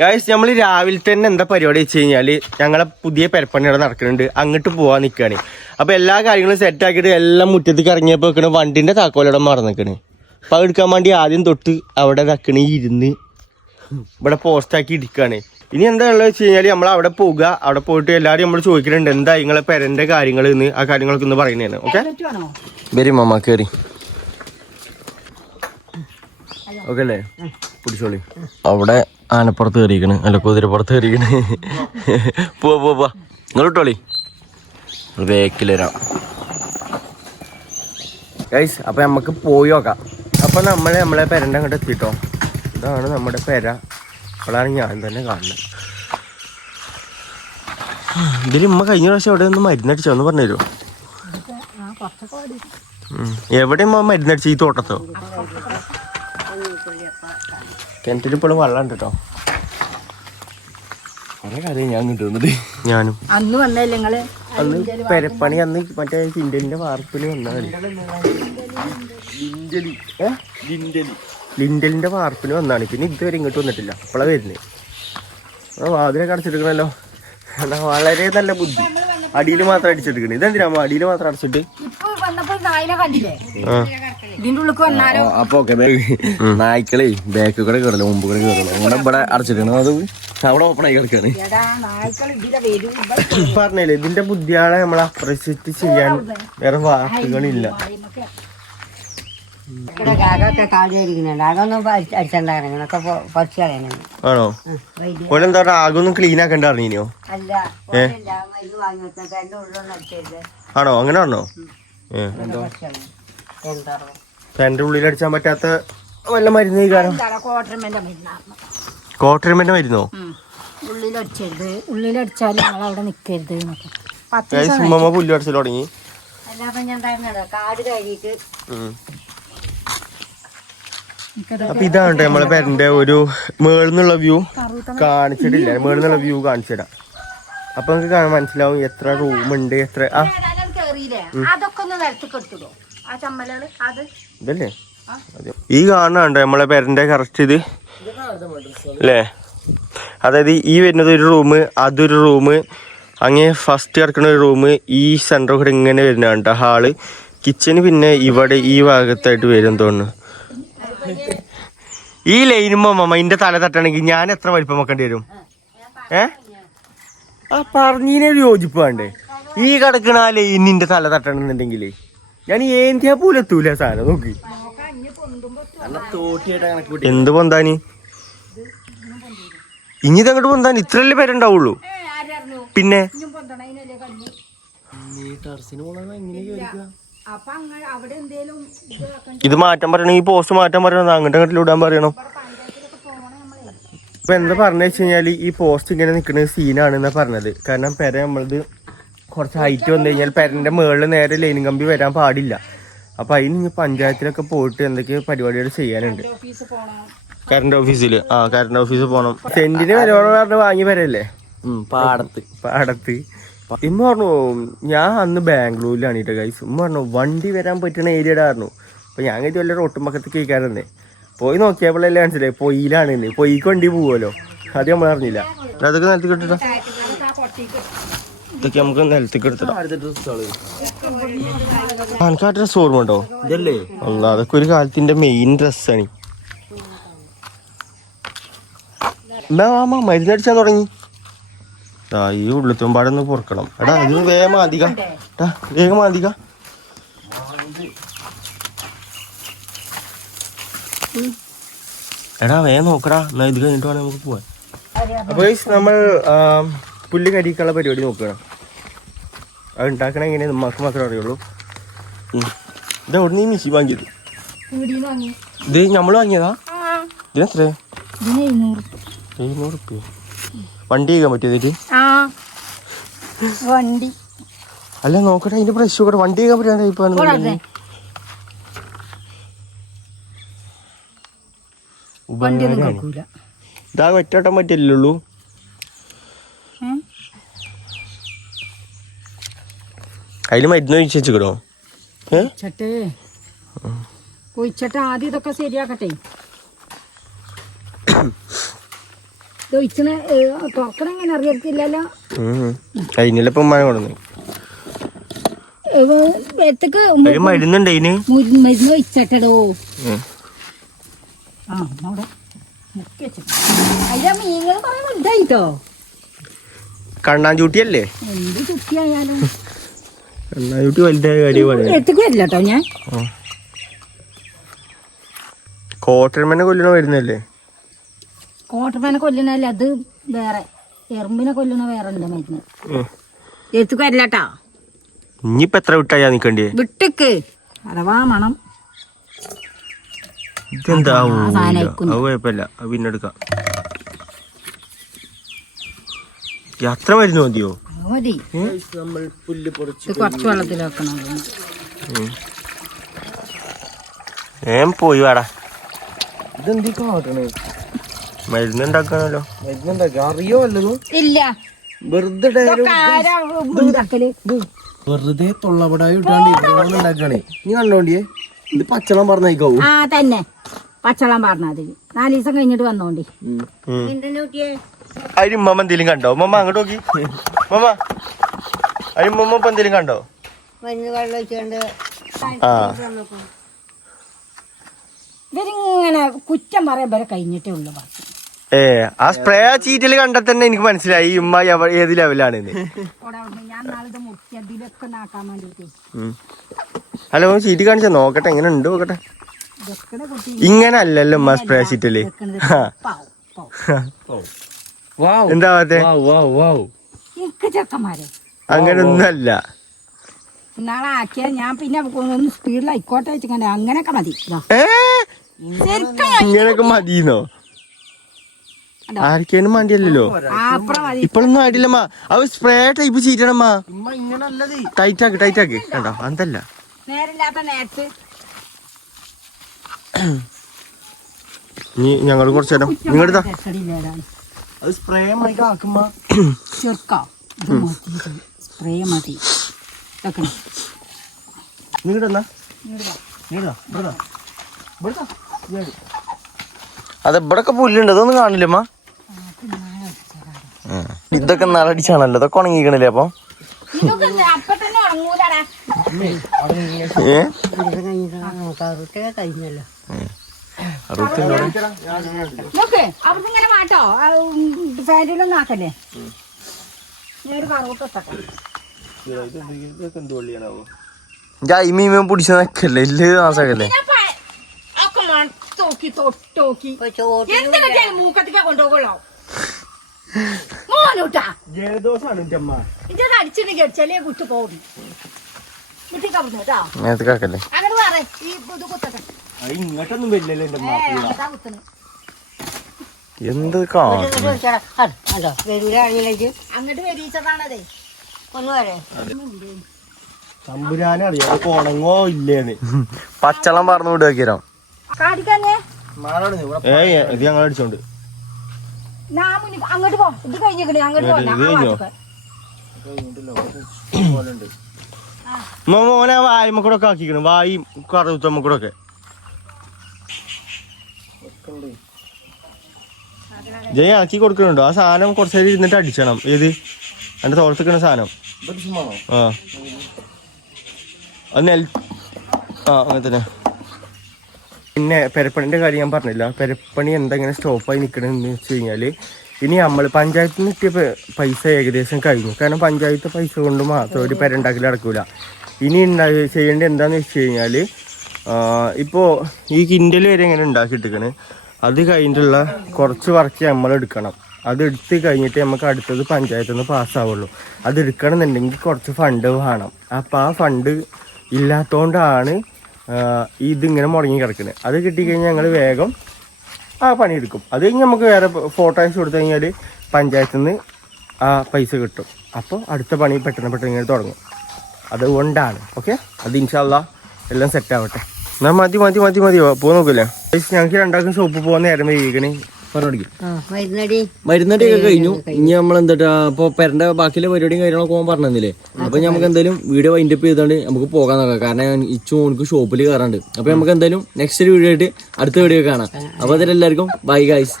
Guys നമ്മൾ രാവിലെ തന്നെ എന്താ പരിപാടി വെച്ച് കഴിഞ്ഞാല് ഞങ്ങളെ പുതിയ പെരപ്പണി അവിടെ നടക്കുന്നുണ്ട്, അങ്ങോട്ട് പോവാൻ നിൽക്കുകയാണ്. അപ്പൊ എല്ലാ കാര്യങ്ങളും സെറ്റ് ആക്കിയിട്ട് എല്ലാം മുറ്റത്തേക്ക് ഇറങ്ങിയപ്പോ വെക്കണ വണ്ടിന്റെ താക്കോലവിടെ മറന്നിക്കണ്. അപ്പൊ അത് എടുക്കാൻ വേണ്ടി ആദ്യം തൊട്ട് അവിടെ വെക്കണ ഇരുന്ന് ഇവിടെ പോസ്റ്റാക്കി ഇരിക്കുകയാണ്. ഇനി എന്താ ഉള്ളത് വെച്ച് കഴിഞ്ഞാല് നമ്മൾ അവിടെ പോകുക, അവിടെ പോയിട്ട് എല്ലാവരും നമ്മൾ ചോദിക്കുന്നുണ്ട് എന്താ നിങ്ങളെ പെരന്റെ കാര്യങ്ങൾ എന്ന്, ആ കാര്യങ്ങളൊക്കെ ഒന്ന് പറയുന്നതാണ്. ഓക്കെ വരി മമ്മ കേറി. ഓക്കെ അല്ലേ, പിടിച്ചോളി. അവിടെ ആനപ്പുറത്ത് കയറിയിരിക്കണ്, അല്ല കുതിരപ്പുറത്ത് കയറിയിരിക്കണ്. പോവാ നിങ്ങൾ ഇട്ടോളി, വേക്കിൽ വരാം ഗൈസ്. അപ്പൊ നമുക്ക് പോയി നോക്കാം. അപ്പൊ നമ്മളെ പെരന്റെ അങ്ങോട്ട് എത്തിട്ടോ. ഇതാണ് നമ്മുടെ പെര. അപ്പോഴാണ് ഞാൻ തന്നെ കാണുന്നത്. ഇതിൽ ഉമ്മ കഴിഞ്ഞ പ്രാവശ്യം എവിടെ ഒന്ന് മരുന്നടിച്ചോന്ന് പറഞ്ഞു തരുമോ? എവിടെ ഉമ്മ മരുന്നടിച്ച? ഈ തോട്ടത്തോ? കിണറ്റിൽ ഇപ്പോഴും വെള്ളം ഉണ്ട് കേട്ടോ. കുറെ കാര്യം ഞാൻ കിട്ടുന്നുണ്ട്. ഞാനും അന്ന് വന്നല്ലേ നിങ്ങള്? അന്ന് പെരപ്പണി അന്ന് മറ്റേ ലിൻഡലിന്റെ വാർപ്പില് വന്നാണ്. ലിൻഡലിന്റെ വാർപ്പിന് വന്നാണ്. പിന്നെ ഇതുവരെ ഇങ്ങോട്ട് വന്നിട്ടില്ല. അപ്പോഴാണ് വരുന്നത്. വാതിലൊക്കെ അടച്ചെടുക്കണല്ലോ. വളരെ നല്ല ബുദ്ധി. അടിയിൽ മാത്രം അടിച്ചെടുക്കണേ. ഇതെന്തിനാ അടിയിൽ മാത്രം അടച്ചിട്ട്? അപ്പൊ നായ്ക്കളെ ബാക്കിൽ കൂടെ കയറല്ലോ, മുമ്പ് കൂടെ കയറല്ലോ. അങ്ങനെ ഇവിടെ അടച്ചിട്ടാണ് അത് അവിടെ ഓപ്പൺ ആയി കിടക്കാണ്. പറഞ്ഞല്ലേ ഇതിന്റെ ബുദ്ധിയാളെ നമ്മൾ അപ്രീഷിയേറ്റ് ചെയ്യാൻ വേറെ വാക്കുകളില്ല. ആണോ? ഓനെന്താ പറഞ്ഞ ആകൊന്നും ക്ലീൻ ആക്കണ്ട അറിഞ്ഞോ? ആണോ? അങ്ങനെ പറഞ്ഞോ? ഫാനിന്റെ ഉള്ളിൽ അടിച്ചാൻ പറ്റാത്ത വല്ല മരുന്ന് കാരണം കോട്ടരമ്മന്റെ മരുന്നോ? ഉള്ളിലടിച്ചാൽ അവിടെ നിക്കരുത്. ഉമ്മ പുല്ല് അടിച്ചു തുടങ്ങി. കാട് കഴിഞ്ഞിട്ട് അപ്പൊ ഇതാണ് നമ്മളെ പെരന്റെ ഒരു മേളിന്നുള്ള വ്യൂ. കാണിച്ചിട്ടില്ല, മേളിന്നുള്ള വ്യൂ കാണിച്ചു തരാം. അപ്പൊ നമുക്ക് കാണാൻ മനസ്സിലാവും എത്ര റൂമുണ്ട്, എത്ര. ഇതല്ലേ ഈ കാണുന്നുണ്ട് നമ്മളെ പെരന്റെ കറക്റ്റ് ഇത് അല്ലേ? അതായത് ഈ വരുന്നത് ഒരു റൂം, അതൊരു റൂം, അങ്ങനെ ഫസ്റ്റ് കിടക്കുന്ന ഒരു റൂം, ഈ സെന്റർ കൂടെ ഇങ്ങനെ വരുന്നതാണ് കേട്ടോ ഹാള്. കിച്ചന് പിന്നെ ഇവിടെ ഈ ഭാഗത്തായിട്ട് വരും തോന്നുന്നു. ഈ ലൈനുമ്പോ മമ്മ ഇന്റെ തല തട്ടണമെങ്കിൽ ഞാൻ എത്ര വലിപ്പം വെക്കേണ്ടി വരും? ആ പറഞ്ഞതിനൊരു യോജിപ്പ് വേണ്ടേ? ഈ കിടക്കണ ആ ലൈനിന്റെ തല തട്ടണമെന്നുണ്ടെങ്കിൽ ഞാൻ ഏന്ത്യാ പോലെ എത്തൂല സാധനം. നോക്കി എന്ത് പൊന്താനി ഇനി ഇതങ്ങോട്ട് പൊന്താൻ ഇത്രല്ലേ പേരുണ്ടാവുള്ളൂ. പിന്നെ ഇത് മാറ്റാൻ പറയണെങ്കിൽ പോസ്റ്റ് മാറ്റാൻ പറയണം, അങ്ങോട്ട് അങ്ങോട്ട് ഇടാൻ പറയണം. ഇപ്പൊ എന്താ പറഞ്ഞു വെച്ച് കഴിഞ്ഞാല് ഈ പോസ്റ്റ് ഇങ്ങനെ നിൽക്കുന്ന സീനാണെന്നാ പറഞ്ഞത്. കാരണം പെര നമ്മളത് കുറച്ച് ഹൈറ്റ് വന്നു കഴിഞ്ഞാൽ പെരന്റെ മുകളിൽ നേരെ ലൈനിങ് കമ്പി വരാൻ പാടില്ല. അപ്പൊ അതിന് പഞ്ചായത്തിലൊക്കെ പോയിട്ട് എന്തൊക്കെയോ പരിപാടികൾ ചെയ്യാനുണ്ട്. കറണ്ട് ഓഫീസില് കറണ്ട് ഓഫീസിൽ പോണം. സെന്റിന് വരോളം പറഞ്ഞ് വാങ്ങി വരല്ലേ പാടത്ത്. ഇമ്മ പറഞ്ഞു ഞാൻ അന്ന് ബാംഗ്ലൂരിലാണ് കേട്ടോ ഗൈസ്. ഉമ്മ പറഞ്ഞു വണ്ടി വരാൻ പറ്റുന്ന ഏരിയയുടെ പറഞ്ഞു. അപ്പൊ ഞാൻ കഴിഞ്ഞ വല്ല റോട്ടുമ്പക്കത്ത് കേൾക്കാറുണ്ടേ. പോയി നോക്കിയപ്പോഴല്ലേ മനസ്സിലായി പൊയ്യിലാണ്. പൊയ്ക്ക് വണ്ടി പോവുമല്ലോ, അത് നമ്മൾ അറിഞ്ഞില്ല. അതൊക്കെ നിലത്തേക്ക് എടുത്തിട്ടോ, ഇതൊക്കെ നമുക്ക് നിലത്തേക്ക് എടുത്തിട്ടോ. എനിക്ക് ആ ഡ്രസ് ഓർമ്മ ഉണ്ടോ? ഇതല്ലേ അതൊക്കെ ഒരു കാലത്തിന്റെ മെയിൻ ഡ്രസ്സാണ്. മരുന്നടിച്ചാൻ തുടങ്ങി. ഈ ഉള്ളിത്തുമ്പാടൊന്ന് പൊറുക്കണം. എടാ ഇത് വേഗം മാതിക, വേഗം മാതിക. എടാ വേഗം നോക്കടാ, എന്നാ ഇത് കഴിഞ്ഞിട്ട് വേണം നമുക്ക് പോവാൻ. അപ്പൊ നമ്മൾ പുല്ല് കരിക്കുള്ള പരിപാടി നോക്കണം. അത് ഉണ്ടാക്കണ എങ്ങനെയാ നമുക്ക് മാത്രമേ അറിയുള്ളൂ. ഇത് എവിടെ നീ മിഷി വാങ്ങിയത്? ഇത് നമ്മള് വാങ്ങിയതാ? ഇതിനെത്ര? 700 റുപ്യ. വണ്ടി ചെയ്യാൻ പറ്റിയത്? വണ്ടി അല്ല നോക്കട്ടെ, അതിന്റെ പ്രശ്നം കൂടെ വണ്ടി ചെയ്യാൻ പറ്റാൻ ടൈപ്പാണ്. ഇതാ ഒറ്റോട്ടം പറ്റില്ലല്ലോ. അതില് മരുന്ന് ഒഴിച്ചിടോ? കുഴിച്ചിട്ട് ആദ്യം ഇതൊക്കെ ശരിയാക്കട്ടെ. ഇതൊഴിച്ചണ തുറക്കണം എങ്ങനെ അറിയത്തില്ലല്ലോ. കഴിഞ്ഞില്ല ഇപ്പൊ മഴ കൊണ്ടു എത്തക്ക് മരുന്നുണ്ട് അതിന് മരുന്ന് ഒഴിച്ചോ. ആ അവിടെ മുക്കി വെച്ചിട്ട് അതിലെ മീനുകൾ കുറെ വലുതായിട്ടോ. കണ്ണാഞ്ചൂട്ടിയല്ലേ? എന്ത് ചുറ്റിയായാലും കണ്ണാഞ്ചൂട്ടി വലുതായ കാര്യമാണ്. എത്തക്ക് വരില്ല കേട്ടോ ഞാൻ. കോട്ടരമ്മനെ കൊല്ലണ വരുന്നല്ലേ? കോട്ടപ്പനെ കൊല്ലണല്ല, അത് വേറെ. എറുമ്പിനെ കൊല്ലണ വേറെ ഉണ്ട് മരുന്ന്. എത്തക്ക് വരില്ല കേട്ടോ. ഇനിയിപ്പ എത്ര വിട്ടാ നിക്കണ്ടേ? വിട്ടക്ക് അഥവാ മണം. ഇതെന്താ കുഴപ്പമില്ല, പിന്നെ എടുക്കാം. യാത്ര വരുന്ന മതിയോ? മതി. കുറച്ച് വെള്ളത്തിൽ വെക്കണം. പോയി വേടാ. ഇതെന്തീ കാട്ടണേ? മരുന്നുണ്ടാക്കാണല്ലോ. മരുന്നുണ്ടാക്ക അറിയോ വല്ലതും? ഇല്ല, വെറുതെ തൊള്ളപടായി ഉണ്ടാക്കണേ. നീ കണ്ടോണ്ടിയേ, ഇത് പച്ചളം പറഞ്ഞേക്കാവൂ. ആ തന്നെ പച്ചളം പറഞ്ഞാൽ 4 ദിവസം കഴിഞ്ഞിട്ട് വന്നോണ്ടി. അതിന് ഉമ്മ എന്തേലും കണ്ടോ? ഉമ്മ അങ്ങോട്ട് നോക്കി. ഉമ്മ അതിന് ഉമ്മ ഇപ്പൊ എന്തേലും കണ്ടോ? ആ ഇവരിങ്ങനെ കുറ്റം പറയാൻ വരെ കഴിഞ്ഞിട്ടേ ഉള്ളു. ആ സ്പ്രേ ചീറ്റല് കണ്ടാൽ തന്നെ എനിക്ക് മനസ്സിലായി ഈ ഉമ്മ ഏത് ലെവലാണെന്ന്. ഞാൻ നാളെ മുറിച്ചതിലൊക്കെ നാക്കാൻ വേണ്ടിട്ട്. ഹലോ, ചീറ്റ് കാണിച്ചാ നോക്കട്ടെ എങ്ങനെ ഉണ്ട് നോക്കട്ടെ. ഇങ്ങനെ അല്ലല്ലോ ഉമ്മ സ്പ്രേ ചീറ്റല്. എന്താ ചെക്കന്മാരെ അങ്ങനെ ഒന്നും അല്ല. നാളെ ആക്കിയാ ഞാൻ പിന്നെ ഒന്ന് സ്പീഡിൽ ആയിക്കോട്ടെ വെച്ചിങ്ങനെ അങ്ങനെയൊക്കെ മതി. ഇങ്ങനെയൊക്കെ മതിന്നോ? ആർക്കേനും മണ്ടിയല്ലോ. ഇപ്പഴൊന്നും ആയിട്ടില്ലമ്മ. അത് സ്പ്രേ ടൈപ്പ് ചീറ്റണമ്മ. ടൈറ്റാക്ക് ടൈറ്റാക്ക്. കണ്ടോ അതല്ല നേരില്ലാത്ത നേരത്ത്. ഇനി ഞങ്ങൾ കുറച്ച് നേരം നിങ്ങടുത്താ അത് സ്പ്രേ ആക്കുമ്പോ ചെറുക്കാം. സ്പ്രേ മതി. അത് ഇവിടൊക്കെ പുല്ലുണ്ട്, അതൊന്നും കാണില്ലമ്മ. ഇതൊക്കെ നാളടിച്ചാണല്ലോ, ഇതൊക്കെ ഉണങ്ങിക്കണില്ലേ? അപ്പൊ കഴിഞ്ഞല്ലോ. പിടിച്ച നിക്കല്ലേ ഇല്ല മാസക്കല്ലേ. ഇങ്ങോട്ടൊന്നും വരില്ലല്ലോ എന്ത് അങ്ങോട്ട് വരീച്ചതാണതേ. തമ്പുരാനറിയാം കൊണങ്ങോ ഇല്ലേന്ന്. പച്ചളം പറഞ്ഞു വിടുവോ? ഇത് ഞങ്ങൾ അടിച്ചോണ്ട് അങ്ങോട്ട് പോ. ഇത് കഴിഞ്ഞിട്ട് അങ്ങോട്ട് മോനെ വായ്മ കൂടെ ഒക്കെ ആക്കിക്കണം. വായും കറുത്തമ്മ കൂടെ ഒക്കെ ജയ ആക്കി കൊടുക്കണുണ്ടോ? ആ സാധനം കുറച്ച് നേരം ഇരുന്നിട്ട് അടിച്ചണം. ഏത് എന്റെ തോളത്തിക്കണ സാധനം? ആ അത് അങ്ങനെ തന്നെ. പിന്നെ പെരപ്പണിന്റെ കാര്യം ഞാൻ പറഞ്ഞില്ല. പെരപ്പണി എന്തെങ്ങനെ സ്റ്റോപ്പായി നിൽക്കണമെന്ന് വെച്ച് കഴിഞ്ഞാല് ഇനി നമ്മൾ പഞ്ചായത്തിൽ നിന്ന് കിട്ടിയ പൈസ ഏകദേശം കഴിഞ്ഞു. കാരണം പഞ്ചായത്ത് പൈസ കൊണ്ട് മാത്രം ഒരു പെരണ്ടാക്കൽ നടക്കൂല. ഇനി ചെയ്യേണ്ടത് എന്താന്ന് വെച്ച് കഴിഞ്ഞാല് ഇപ്പോൾ ഈ കിൻഡൽ വരെ ഇങ്ങനെ ഉണ്ടാക്കിയിട്ടിരിക്കണ്. അത് കഴിഞ്ഞിട്ടുള്ള കുറച്ച് വർക്ക് നമ്മൾ എടുക്കണം. അത് എടുത്ത് കഴിഞ്ഞിട്ട് നമുക്ക് അടുത്തത് പഞ്ചായത്തിൽ നിന്ന് പാസ്സാവുള്ളൂ. അത് എടുക്കണം എന്നുണ്ടെങ്കിൽ കുറച്ച് ഫണ്ട് വേണം. അപ്പോൾ ആ ഫണ്ട് ഇല്ലാത്തതുകൊണ്ടാണ് ഇതിങ്ങനെ മുടങ്ങി കിടക്കുന്നത്. അത് കിട്ടിക്കഴിഞ്ഞാൽ ഞങ്ങൾ വേഗം ആ പണിയെടുക്കും. അത് കഴിഞ്ഞ് നമുക്ക് വേറെ ഫോട്ടോസ് കൊടുത്തു കഴിഞ്ഞാൽ പഞ്ചായത്തിൽ നിന്ന് ആ പൈസ കിട്ടും. അപ്പോൾ അടുത്ത പണി പെട്ടെന്ന് ഇങ്ങനെ തുടങ്ങും. അതുകൊണ്ടാണ്. ഓക്കെ, അത് ഇൻഷാ അല്ലാ എല്ലാം സെറ്റാവട്ടെ. എന്നാൽ മതിയോ പോ നോക്കൂല്ലേ? ഞങ്ങൾക്ക് രണ്ടാൾക്കും ഷോപ്പിൽ പോകുന്ന നേരം വൈകണേ. മരുന്നടി ഒക്കെ കഴിഞ്ഞു. ഇനി നമ്മൾ എന്താ ഇപ്പൊ പെരന്റെ ബാക്കിയുള്ള പരിപാടിയും കാര്യങ്ങളൊക്കെ പോകാൻ പറഞ്ഞില്ലേ. അപ്പൊ നമുക്ക് എന്തായാലും വീഡിയോ വൈൻഡപ്പ് ചെയ്തോണ്ട് നമുക്ക് പോകാൻ നോക്കാം. കാരണം ഇച്ചു മോനക്ക് ഷോപ്പിൽ കയറാണ്ട്. അപ്പൊ നമുക്ക് എന്തായാലും നെക്സ്റ്റ് വീഡിയോ ആയിട്ട് അടുത്ത വീഡിയോ കാണാം. അപ്പൊ അതിലെല്ലാവർക്കും ബൈ ഗൈസ്.